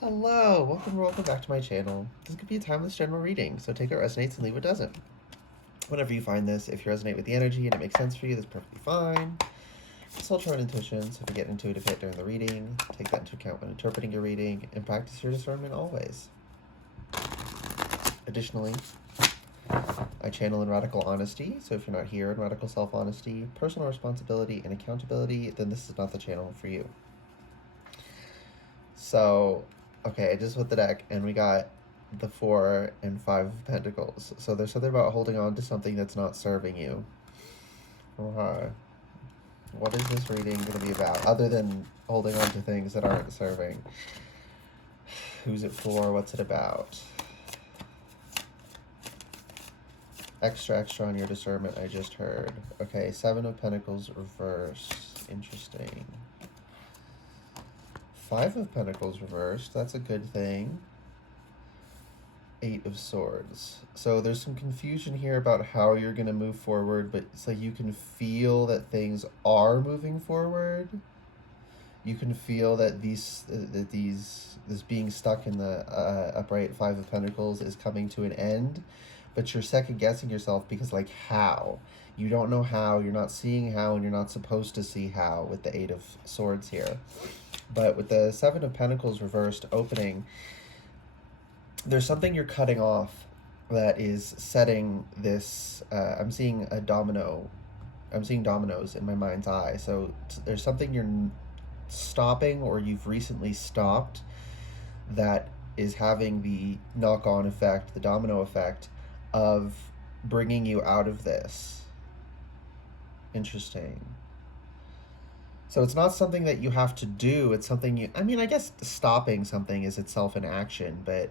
Hello, welcome back to my channel. This could be a timeless general reading, so take what resonates and leave what doesn't. Whenever you find this, if you resonate with the energy and it makes sense for you, that's perfectly fine. Consult your own intuition, so if you get intuitive hit during the reading, take that into account when interpreting your reading, and practice your discernment always. Additionally, I channel in radical honesty, so if you're not here in radical self-honesty, personal responsibility, and accountability, then this is not the channel for you. So, okay, I just put the deck, and we got the 4 and 5 of Pentacles. So there's something about holding on to something that's not serving you. What is this reading going to be about, other than holding on to things that aren't serving? Who's it for? What's it about? Extra on your discernment, I just heard. Okay, 7 of Pentacles reversed. Interesting. 5 of Pentacles reversed. That's a good thing. 8 of Swords. So there's some confusion here about how you're going to move forward, but it's like you can feel that things are moving forward. You can feel that this being stuck in the upright 5 of Pentacles is coming to an end, but you're second guessing yourself because, like, how? You don't know how, you're not seeing how, and you're not supposed to see how with the 8 of Swords here. But with the 7 of Pentacles reversed opening, there's something you're cutting off that is setting this, I'm seeing a domino. I'm seeing dominoes in my mind's eye. So there's something you're stopping, or you've recently stopped, that is having the knock-on effect, the domino effect, of bringing you out of this. Interesting. So it's not something that you have to do, it's something you, I mean, I guess stopping something is itself an action, but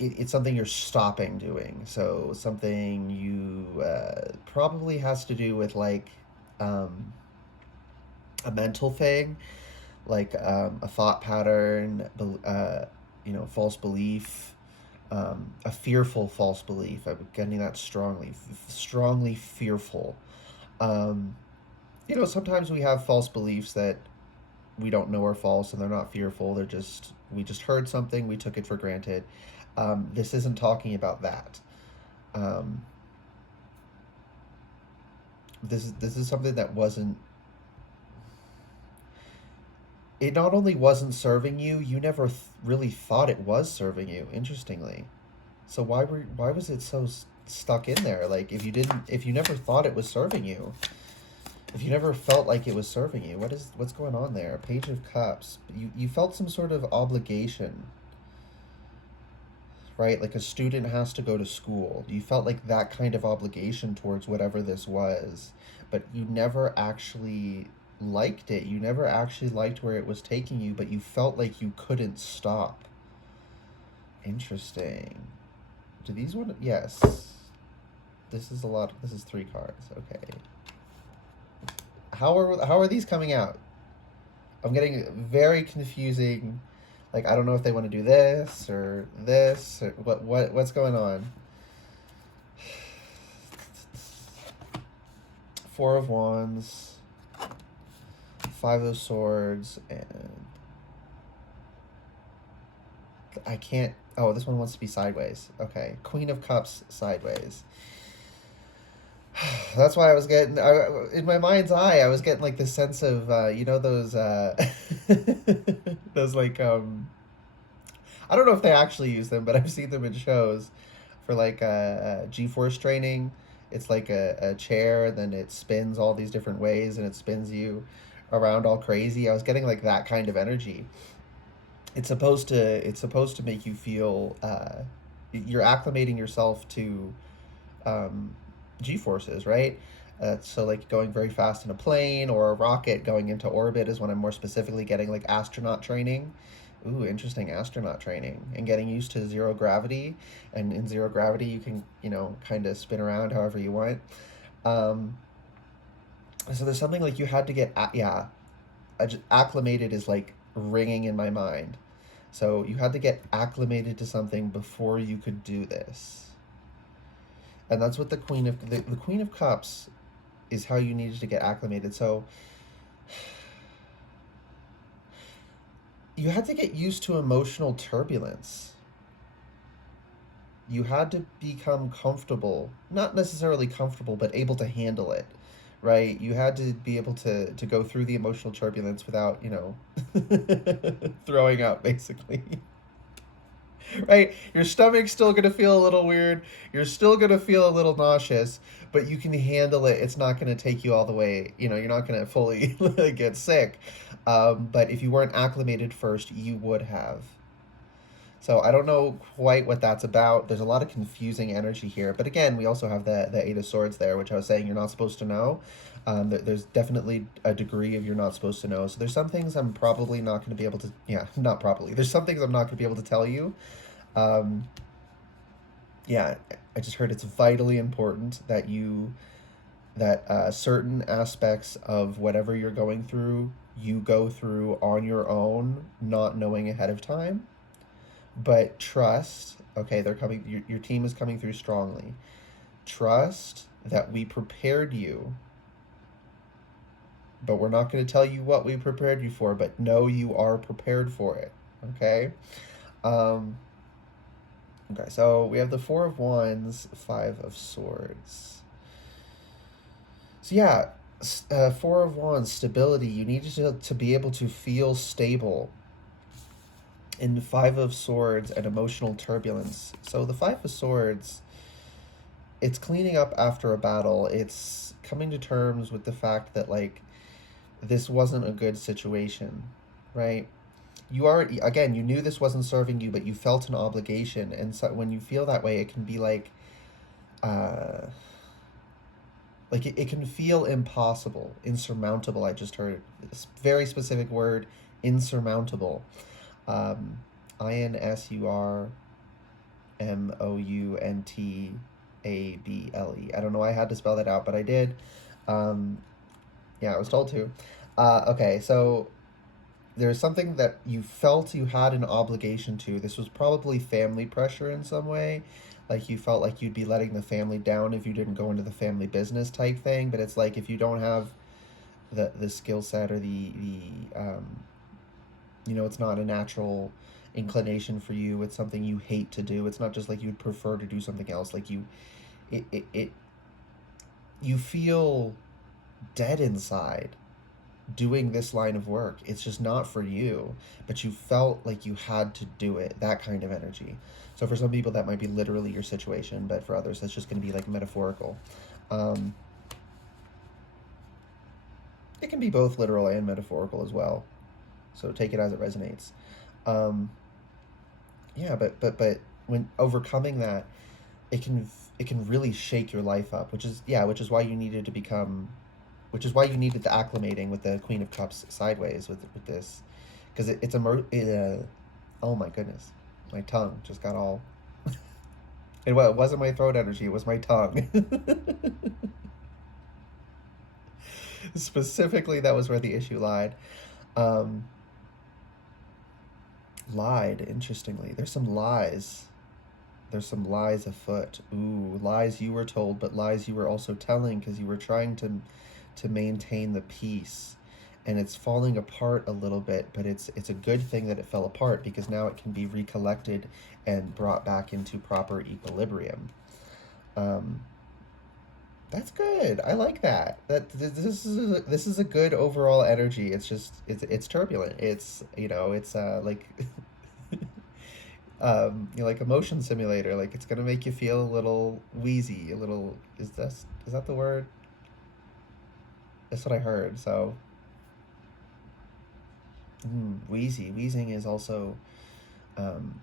it's something you're stopping doing. So something you probably has to do with, like, a mental thing, like a thought pattern, false belief, a fearful false belief. I'm getting that strongly fearful. Sometimes we have false beliefs that we don't know are false, and they're not fearful. We just heard something, we took it for granted. This isn't talking about that. This is something that wasn't. It not only wasn't serving you, you never really thought it was serving you. Interestingly, so why was it so stuck in there? Like, if you never thought it was serving you, if you never felt like it was serving you, what's going on there? Page of Cups. You felt some sort of obligation, right? Like a student has to go to school. You felt like that kind of obligation towards whatever this was, but you never actually liked it. You never actually liked where it was taking you, but you felt like you couldn't stop. Interesting. Do these one? Yes. This is 3 cards. Okay. How are these coming out? I'm getting very confusing. Like, I don't know if they want to do this or this, or what's going on. 4 of Wands, 5 of Swords, and I can't. Oh, this one wants to be sideways. Okay, Queen of Cups sideways. That's why I was getting, in my mind's eye, I was getting like this sense of, those, those, like, I don't know if they actually use them, but I've seen them in shows for, like, G-force training. It's like a chair, then it spins all these different ways, and it spins you around all crazy. I was getting like that kind of energy. It's supposed to make you feel, you're acclimating yourself to, um, G-forces, right? So like going very fast in a plane or a rocket going into orbit is when I'm more specifically getting like astronaut training. Ooh, interesting, astronaut training, and getting used to zero gravity. And in zero gravity, you can, kind of spin around however you want. Um, so there's something like you had to get, acclimated is like ringing in my mind. So you had to get acclimated to something before you could do this. And that's what the Queen of Cups is, how you needed to get acclimated. So you had to get used to emotional turbulence. You had to become comfortable, not necessarily comfortable, but able to handle it, right? You had to be able to go through the emotional turbulence without, throwing up, basically. Right? Your stomach's still going to feel a little weird. You're still going to feel a little nauseous, but you can handle it. It's not going to take you all the way. You're not going to fully get sick. But if you weren't acclimated first, you would have. So I don't know quite what that's about. There's a lot of confusing energy here. But again, we also have the Eight of Swords there, which I was saying you're not supposed to know. There's definitely a degree of you're not supposed to know. So there's some things I'm probably not going to be able to, yeah, not probably. There's some things I'm not going to be able to tell you. Um, yeah, I just heard it's vitally important that certain aspects of whatever you're going through, you go through on your own, not knowing ahead of time. But trust, okay, they're coming. Your team is coming through strongly. Trust that we prepared you, but we're not going to tell you what we prepared you for. But know you are prepared for it. Okay. Um, okay. So we have the Four of Wands, Five of Swords. So yeah, Four of Wands, stability. You need to be able to feel stable. In Five of Swords and emotional turbulence. So the Five of Swords, it's cleaning up after a battle. It's coming to terms with the fact that like this wasn't a good situation, right? You already, again, you knew this wasn't serving you, but you felt an obligation, and so when you feel that way, it can be uh, it can feel impossible, insurmountable. I just heard this very specific word, insurmountable. Um, INSURMOUNTABLE. I don't know why I had to spell that out, but I did. Um, yeah, I was told to. Okay, so there's something that you felt you had an obligation to. This was probably family pressure in some way. Like you felt like you'd be letting the family down if you didn't go into the family business type thing. But it's like if you don't have the skill set or it's not a natural inclination for you. It's something you hate to do. It's not just like you'd prefer to do something else. Like it you feel dead inside doing this line of work. It's just not for you, but you felt like you had to do it. That kind of energy. So for some people that might be literally your situation, but for others that's just going to be like metaphorical. Um, it can be both literal and metaphorical as well. So take it as it resonates. Um, yeah, but when overcoming that, it can really shake your life up, which is why you needed to become, which is why you needed the acclimating with the Queen of Cups sideways with this, because oh my goodness, my tongue just got all. It wasn't my throat energy; it was my tongue. Specifically, that was where the issue lied. Um, Lied, interestingly. There's some lies afoot. Ooh, lies you were told, but lies you were also telling because you were trying to maintain the peace. And it's falling apart a little bit, but it's a good thing that it fell apart because now it can be recollected and brought back into proper equilibrium. Um, that's good. I like that. This is a good overall energy. It's just it's turbulent. It's like like a motion simulator. Like it's gonna make you feel a little wheezy, a little. Is that the word? That's what I heard. So wheezy. Wheezing is also um,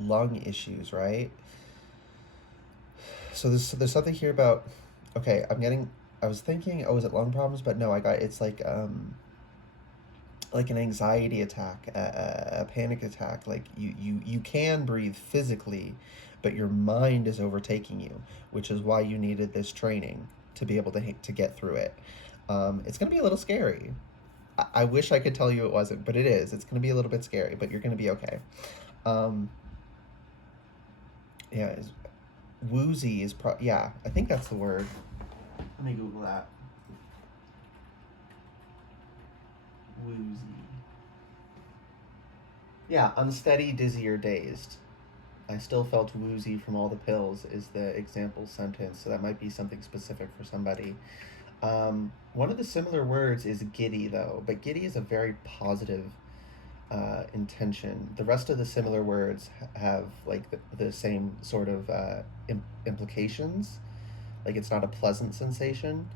lung issues, right? So there's something here about. Okay, I was thinking, oh, is it lung problems? But no, I got it's like an anxiety attack, a panic attack. Like you can breathe physically, but your mind is overtaking you, which is why you needed this training to be able to get through it. It's gonna be a little scary. I wish I could tell you it wasn't, but it is. It's gonna be a little bit scary, but you're gonna be okay. Um, yeah, woozy is yeah. I think that's the word. Let me Google that. Woozy. Yeah, unsteady, dizzy, or dazed. I still felt woozy from all the pills is the example sentence, so that might be something specific for somebody. One of the similar words is giddy, though, but giddy is a very positive intention. The rest of the similar words have like the same sort of implications. Like it's not a pleasant sensation,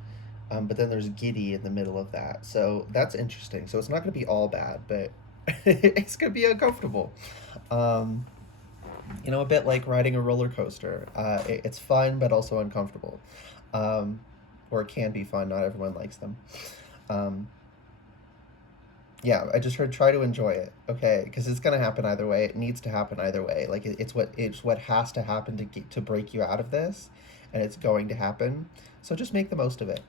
but then there's giddy in the middle of that. So that's interesting. So it's not going to be all bad, but it's going to be uncomfortable. Um, a bit like riding a roller coaster. It's fun, but also uncomfortable. Um, or it can be fun. Not everyone likes them. Um, yeah, I just heard try to enjoy it. Okay, because it's gonna happen either way. It needs to happen either way. Like it's what has to happen to break you out of this, and it's going to happen. So just make the most of it.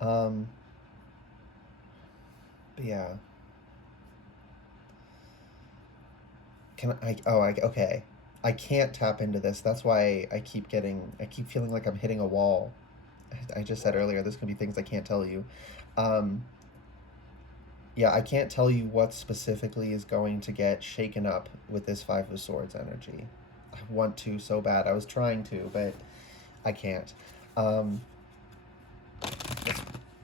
Um, but yeah, can I? Oh, okay. I can't tap into this. That's why I keep feeling like I'm hitting a wall. I just said earlier, there's gonna be things I can't tell you. Um, yeah, I can't tell you what specifically is going to get shaken up with this Five of Swords energy. I want to so bad. I was trying to, but I can't. Um,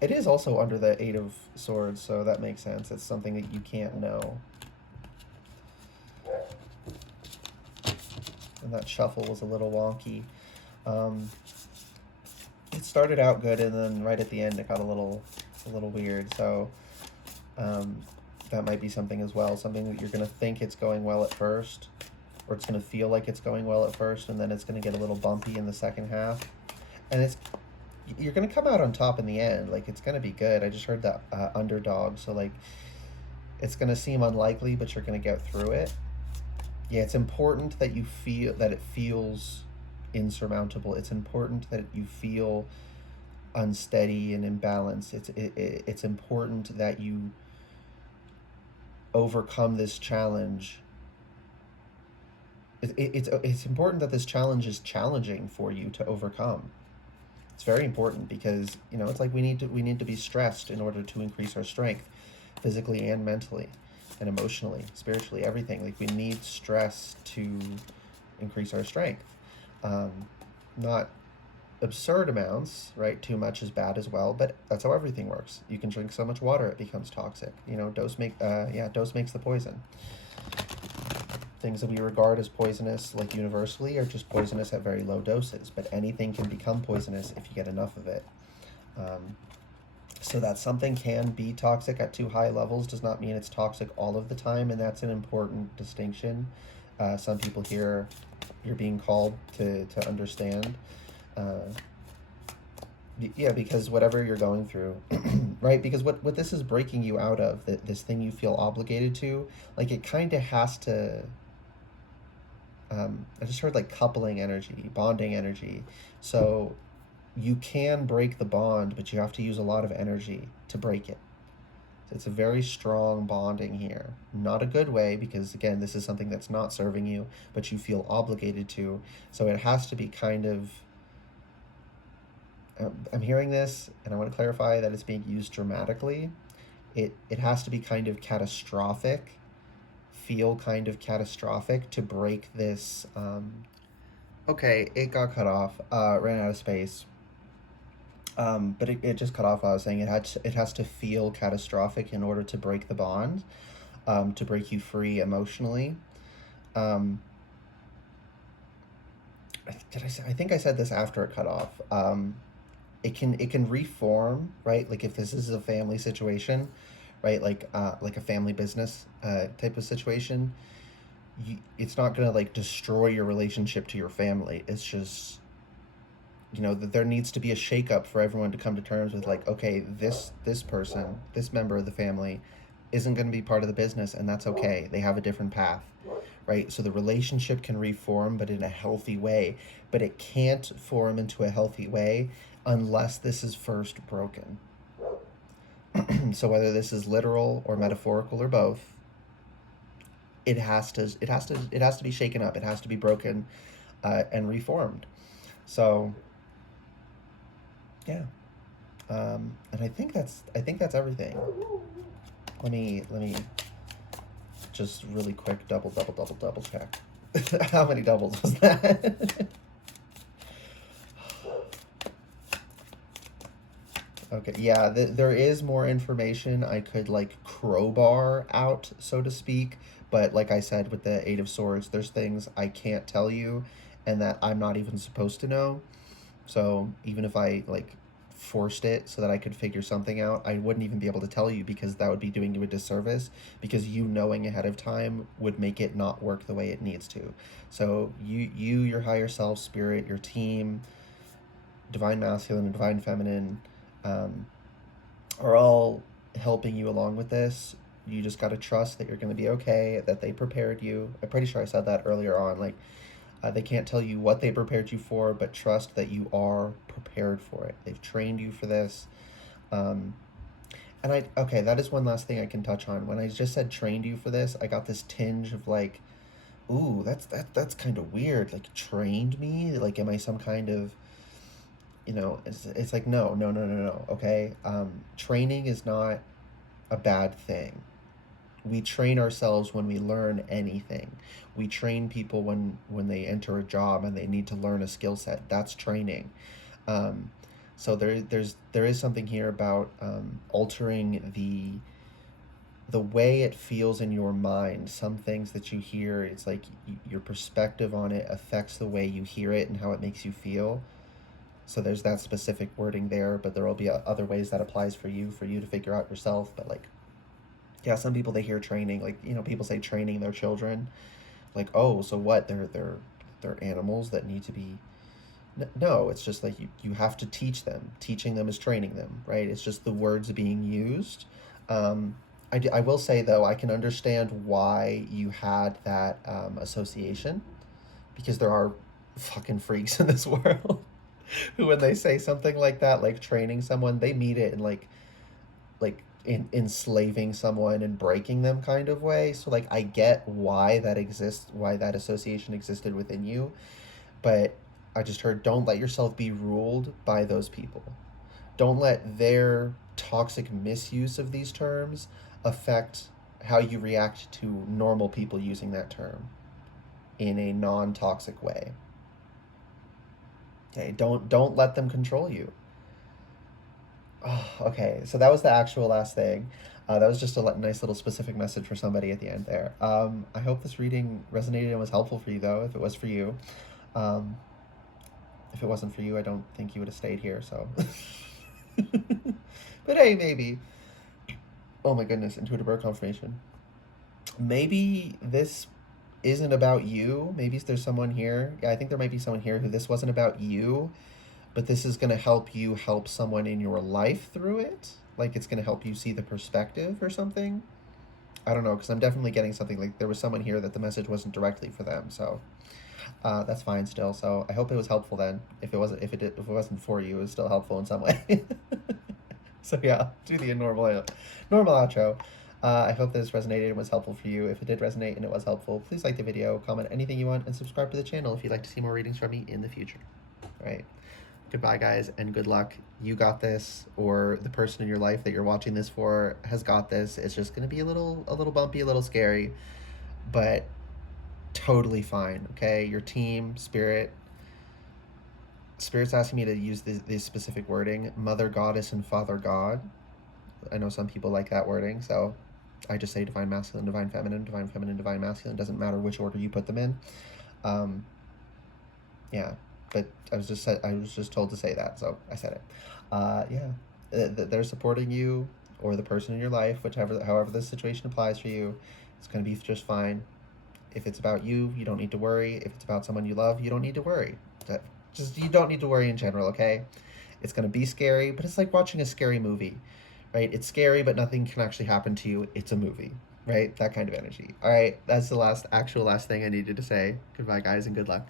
it is also under the Eight of Swords, so that makes sense. It's something that you can't know. And that shuffle was a little wonky. Um, it started out good, and then right at the end, it got a little weird. So um, that might be something as well. Something that you're gonna think it's going well at first, or it's gonna feel like it's going well at first, and then it's gonna get a little bumpy in the second half. And you're gonna come out on top in the end. Like it's gonna be good. I just heard that underdog, so like it's gonna seem unlikely, but you're gonna get through it. Yeah, it's important that you feel that it feels insurmountable. It's important that you feel unsteady and imbalanced. It's important that you overcome this challenge. It's important that this challenge is challenging for you to overcome. It's very important because it's like we need to be stressed in order to increase our strength, physically and mentally, and emotionally, spiritually, everything. Like we need stress to increase our strength. Um, Not absurd amounts, right? Too much is bad as well, but that's how everything works. You can drink so much water it becomes toxic. Dose makes the poison. Things that we regard as poisonous, like universally, are just poisonous at very low doses. But anything can become poisonous if you get enough of it. Um, so that something can be toxic at too high levels does not mean it's toxic all of the time, and that's an important distinction. Some people here, you're being called to understand. Uh, yeah, because whatever you're going through, right? Because what this is breaking you out of, this thing you feel obligated to, like it kind of has to. I just heard like coupling energy, bonding energy. So you can break the bond, but you have to use a lot of energy to break it. So it's a very strong bonding here. Not a good way, because again, this is something that's not serving you, but you feel obligated to. So it has to be kind of. I'm hearing this, and I want to clarify that it's being used dramatically. It has to be kind of catastrophic, feel kind of catastrophic to break this. Okay, it got cut off. Ran out of space. But it just cut off while I was saying it has to feel catastrophic in order to break the bond, to break you free emotionally. Um, I think I said this after it cut off. It can reform, right? Like if this is a family situation, right? Like a family business type of situation. It's not gonna like destroy your relationship to your family. It's just that there needs to be a shakeup for everyone to come to terms with, like, okay, this person, this member of the family isn't going to be part of the business, and that's okay. They have a different path, right? So the relationship can reform, but in a healthy way. But it can't form into a healthy way unless this is first broken. So whether this is literal or metaphorical or both, it has to be shaken up. It has to be broken and reformed. So yeah. And I think that's everything. Let me just really quick double check. How many doubles was that? Okay, yeah, there is more information I could like crowbar out, so to speak. But like I said, with the Eight of Swords, there's things I can't tell you and that I'm not even supposed to know. So even if I like forced it so that I could figure something out, I wouldn't even be able to tell you because that would be doing you a disservice because you knowing ahead of time would make it not work the way it needs to. So your higher self, spirit, your team, divine masculine and divine feminine, um, are all helping you along with this. You just got to trust that you're going to be okay, that they prepared you. I'm pretty sure I said that earlier on. Like, they can't tell you what they prepared you for, but trust that you are prepared for it. They've trained you for this. Um, okay, that is one last thing I can touch on. When I just said trained you for this, I got this tinge of like, ooh, that's kind of weird. Like, trained me? Like, am I some kind of, it's like, no, okay? Training is not a bad thing. We train ourselves when we learn anything. We train people when they enter a job and they need to learn a skill set. That's training. Um, so there is something here about altering the way it feels in your mind. Some things that you hear, it's like your perspective on it affects the way you hear it and how it makes you feel. So there's that specific wording there, but there will be other ways that applies for you to figure out yourself. But like, yeah, some people, they hear training, like, people say training their children, like, oh, so what? They're animals that need to be. No, it's just like you have to teach them. Teaching them is training them, right? It's just the words being used. I will say though, I can understand why you had that association, because there are fucking freaks in this world who, when they say something like that, like training someone, they mean it in like enslaving someone and breaking them kind of way. So like, I get why that exists, why that association existed within you, but I just heard, don't let yourself be ruled by those people. Don't let their toxic misuse of these terms affect how you react to normal people using that term in a non-toxic way. Okay, don't let them control you. Oh, okay, so that was the actual last thing. That was just a nice little specific message for somebody at the end there. I hope this reading resonated and was helpful for you, though, if it was for you. Um, if it wasn't for you, I don't think you would have stayed here, so. But hey, maybe. Oh my goodness, intuitive birth confirmation. Maybe this isn't about you. Maybe there's someone here. Yeah, I think there might be someone here who this wasn't about you, but this is going to help you help someone in your life through it. Like, it's going to help you see the perspective or something. I don't know, because I'm definitely getting something like there was someone here that the message wasn't directly for them. So that's fine still. So I hope it was helpful then. If it wasn't for you, it was still helpful in some way. So yeah, do the normal outro. I hope this resonated and was helpful for you. If it did resonate and it was helpful, please like the video, comment anything you want, and subscribe to the channel if you'd like to see more readings from me in the future. All right. Goodbye, guys, and good luck. You got this, or the person in your life that you're watching this for has got this. It's just going to be a little bumpy, a little scary, but totally fine, okay? Your team, Spirit's asking me to use this specific wording, Mother Goddess and Father God. I know some people like that wording, so I just say divine masculine, divine feminine, divine masculine. Doesn't matter which order you put them in. Yeah, but I was just told to say that, so I said it. Yeah, they're supporting you or the person in your life, however the situation applies for you. It's going to be just fine. If it's about you, you don't need to worry. If it's about someone you love, you don't need to worry. You don't need to worry in general, okay? It's going to be scary, but it's like watching a scary movie, right? It's scary, but nothing can actually happen to you. It's a movie, right? That kind of energy. All right, that's the last thing I needed to say. Goodbye, guys, and good luck.